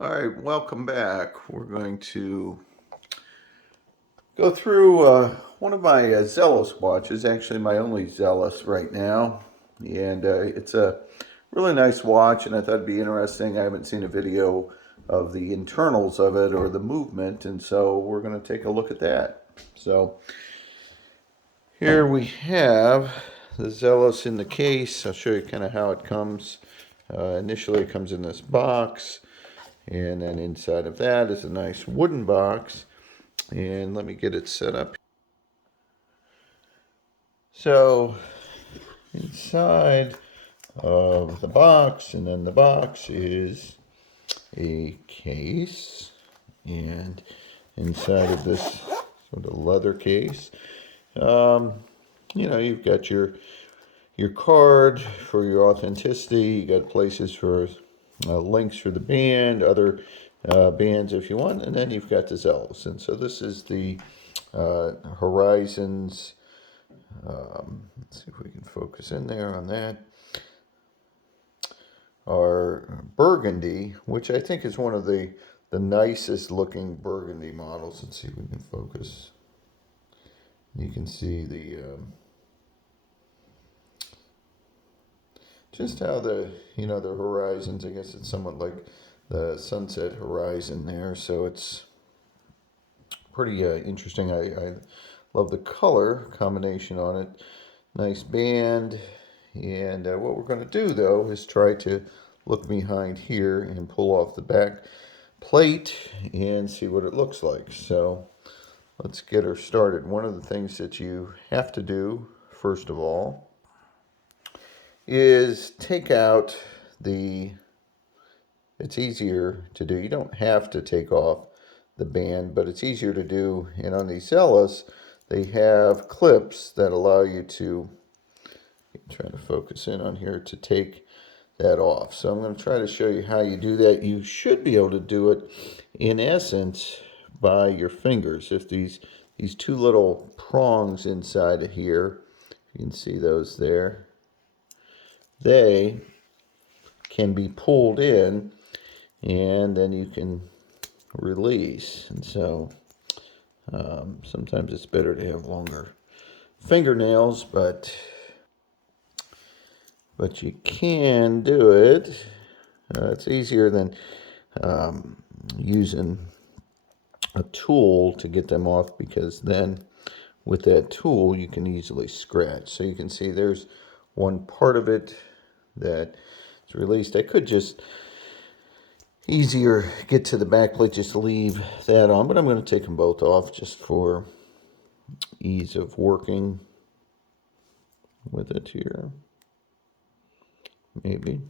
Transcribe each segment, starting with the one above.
All right, welcome back. We're going to go through one of my Zelos watches, actually my only Zelos right now. And it's a really nice watch, and I thought it'd be interesting. I haven't seen a video of the internals of it or the movement, and so we're going to take a look at that. So here we have the Zelos in the case. I'll show you kind of how it comes. Initially, it comes in this box. And then inside of that is a nice wooden box. And let me get it set up. So inside of the box, and then the box is a case. And inside of this sort of leather case, you've got your card for your authenticity. You got places for links for the band, other bands if you want, and then you've got the Zelos. And so this is the Horizons. Let's see if we can focus in there on that. Our Burgundy, which I think is one of the nicest looking Burgundy models. Let's see if we can focus. You can see the just how the horizons. I guess it's somewhat like the sunset horizon there. So it's pretty interesting. I love the color combination on it. Nice band. And what we're going to do though is try to look behind here and pull off the back plate and see what it looks like. So let's get her started. One of the things that you have to do first of all is take out it's easier to do. You don't have to take off the band, but it's easier to do. And on these Zelos, they have clips that allow you to, I'm trying to focus in on here, to take that off. So I'm going to try to show you how you do that. You should be able to do it in essence by your fingers. If these two little prongs inside of here, you can see those there, they can be pulled in and then you can release. And so sometimes it's better to have longer fingernails, but you can do it. It's easier than using a tool to get them off, because then with that tool you can easily scratch. So you can see there's one part of it that is released. I could just easier get to the back plate, just leave that on, but I'm going to take them both off just for ease of working with it here, maybe.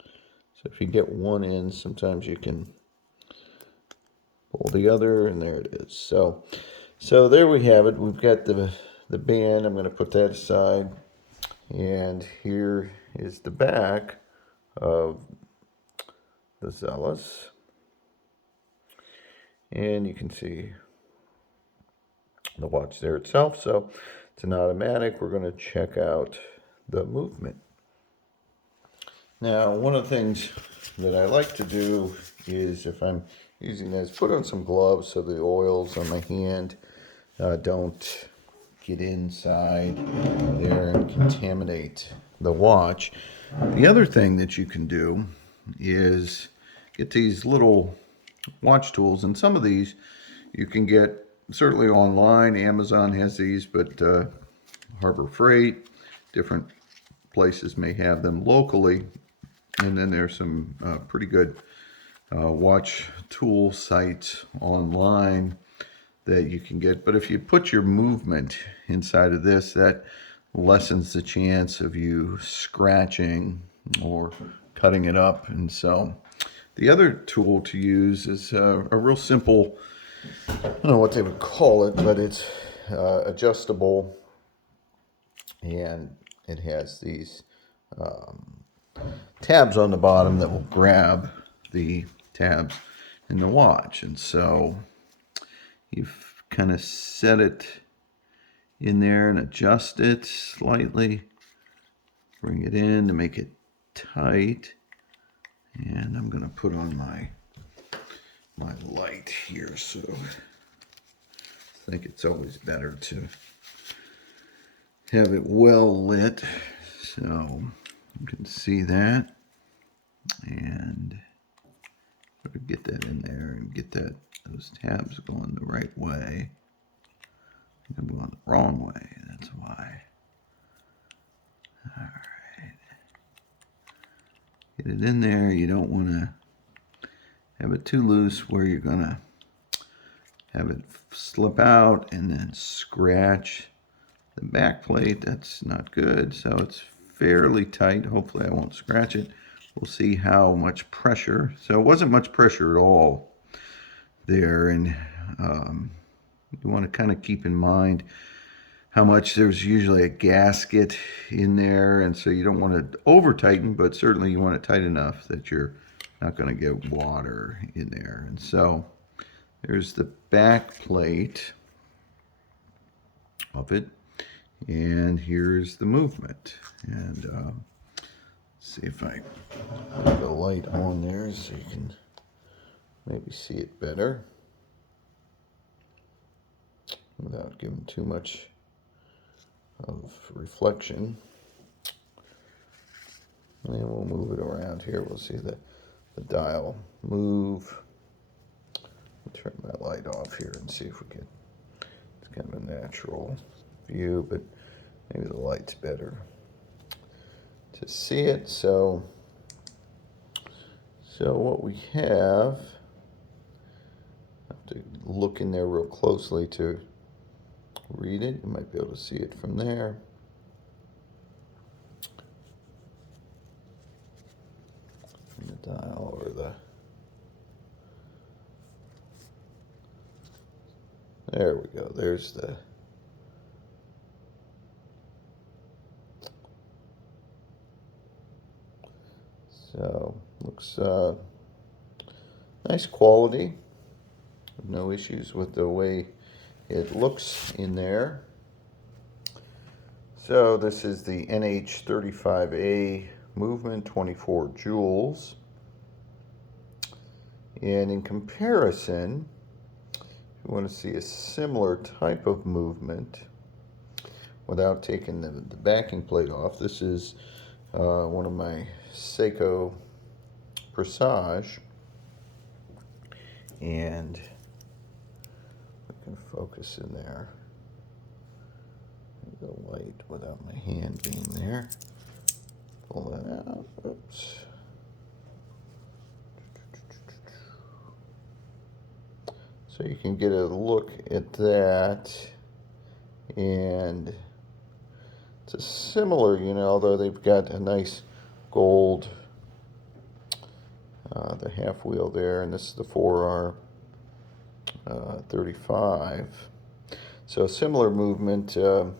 So if you get one in, sometimes you can pull the other, and there it is. So there we have it. We've got the band. I'm going to put that aside, and here is the back of the Zelos, and you can see the watch there itself. So it's an automatic. We're going to check out the movement. Now, one of the things that I like to do is, if I'm using this, put on some gloves so the oils on my hand don't get inside there and contaminate the watch. The other thing that you can do is get these little watch tools, and some of these you can get certainly online. Amazon has these, but Harbor Freight, different places may have them locally. And then there's some pretty good watch tool sites online that you can get. But if you put your movement inside of this, that lessens the chance of you scratching or cutting it up. And so the other tool to use is a real simple, I don't know what they would call it, but it's adjustable, and it has these tabs on the bottom that will grab the tabs in the watch. And so you've kind of set it in there and adjust it slightly, bring it in to make it tight, And I'm going to put on my light here, so I think it's always better to have it well lit, so you can see that, and sort of get that in there and get those tabs going the right way. I'm going the wrong way, that's why. All right, get it in there. You don't want to have it too loose where you're gonna have it slip out and then scratch the back plate. That's not good. So it's fairly tight. Hopefully I won't scratch it. We'll see how much pressure. So it wasn't much pressure at all there, and you want to kind of keep in mind how much. There's usually a gasket in there, and so you don't want to over tighten, but certainly you want it tight enough that you're not going to get water in there. And so there's the back plate of it, and here's the movement. And see if I put the light on there so you can maybe see it better without giving too much of reflection. And then we'll move it around here. We'll see the dial move. I'll turn my light off here and see if we can. It's kind of a natural view, but maybe the light's better to see it. So what we have, I have to look in there real closely to read it. You might be able to see it from there. From the dial or there we go. There's the so looks nice quality. No issues with the way it looks in there. So this is the NH35A movement, 24 joules. And in comparison, if you want to see a similar type of movement without taking the backing plate off, this is one of my Seiko Presage, and we can focus in there. The light without my hand being there. Pull that out. Oops. So you can get a look at that, and it's a similar, although they've got a nice gold, the half wheel there, and this is the 4R35. So similar movement. I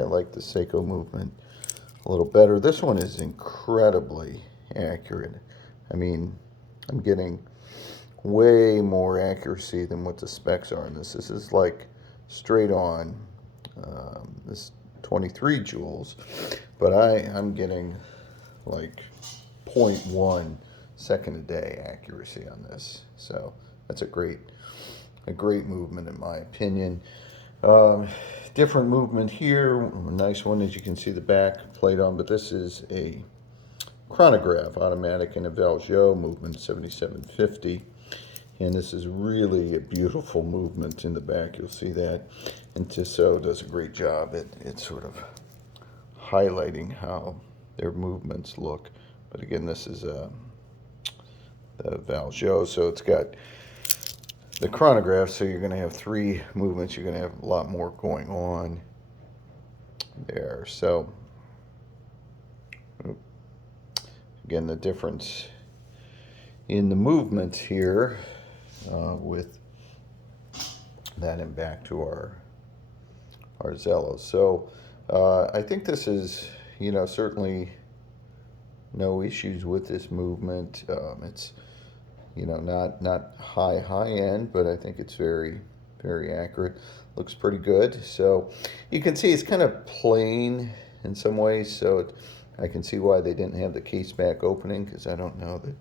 like the Seiko movement a little better. This one is incredibly accurate. I mean, I'm getting way more accuracy than what the specs are in this. This is like straight on. This 23 joules, but I'm getting like 0.1 second a day accuracy on this. So that's a great movement in my opinion. Different movement here. A nice one, as you can see the back plate on, but this is a chronograph, automatic, and a Valjeau movement, 7750. And this is really a beautiful movement in the back. You'll see that. And Tissot does a great job at sort of highlighting how their movements look. But again, this is the Valjeau, so it's got the chronograph, so you're going to have 3 movements. You're going to have a lot more going on there. So again, the difference in the movements here with that and back to our Zelos. So I think this is, certainly no issues with this movement. It's not high end, but I think it's very, very accurate. Looks pretty good. So you can see it's kind of plain in some ways, so I can see why they didn't have the case back opening, because I don't know that,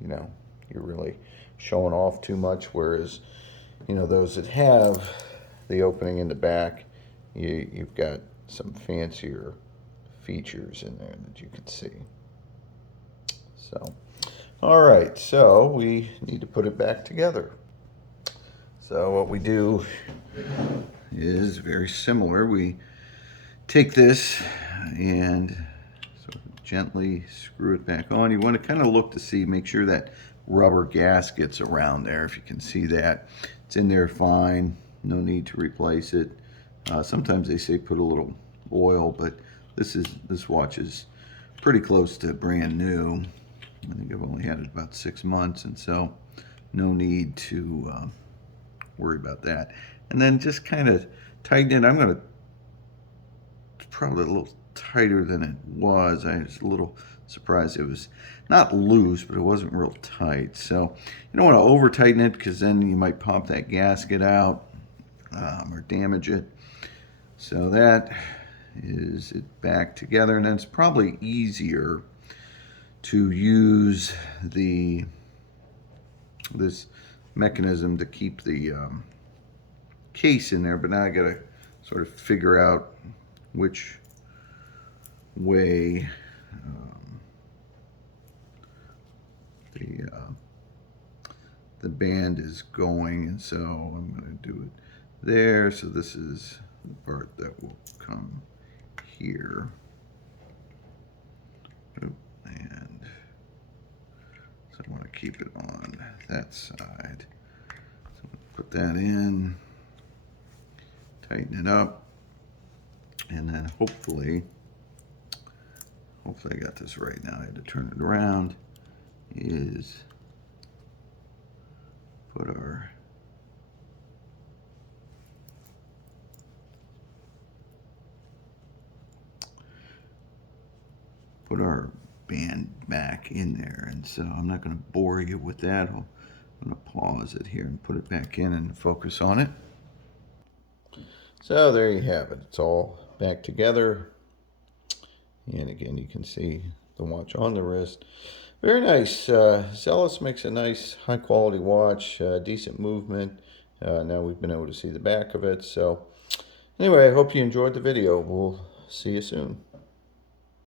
you know, you're really showing off too much, whereas, you know, those that have the opening in the back, you've got some fancier features in there that you can see. So, all right, so we need to put it back together. So what we do is very similar. We take this and sort of gently screw it back on. You want to kind of look to see, make sure that rubber gasket's around there. If you can see that, it's in there fine. No need to replace it. Sometimes they say put a little oil, but this watch is pretty close to brand new. I think I've only had it about 6 months, and so no need to worry about that. And then just kind of tighten it. I'm going to probably a little tighter than it was. I was a little surprised it was not loose, but it wasn't real tight. So you don't want to over tighten it, because then you might pop that gasket out or damage it. So that is it back together, and then it's probably easier to use this mechanism to keep the case in there. But now I got to sort of figure out which way the band is going, and so I'm going to do it there. So this is the part that will come here. And so I want to keep it on that side. So put that in, tighten it up, and then hopefully I got this right now. I had to turn it around. Is put our band back in there, and so I'm not going to bore you with that. I'm going to pause it here and put it back in and focus on it. So there you have it. It's all back together, and again you can see the watch on the wrist. Very nice. Zelos makes a nice high quality watch, decent movement. Now we've been able to see the back of it. So anyway, I hope you enjoyed the video. We'll see you soon.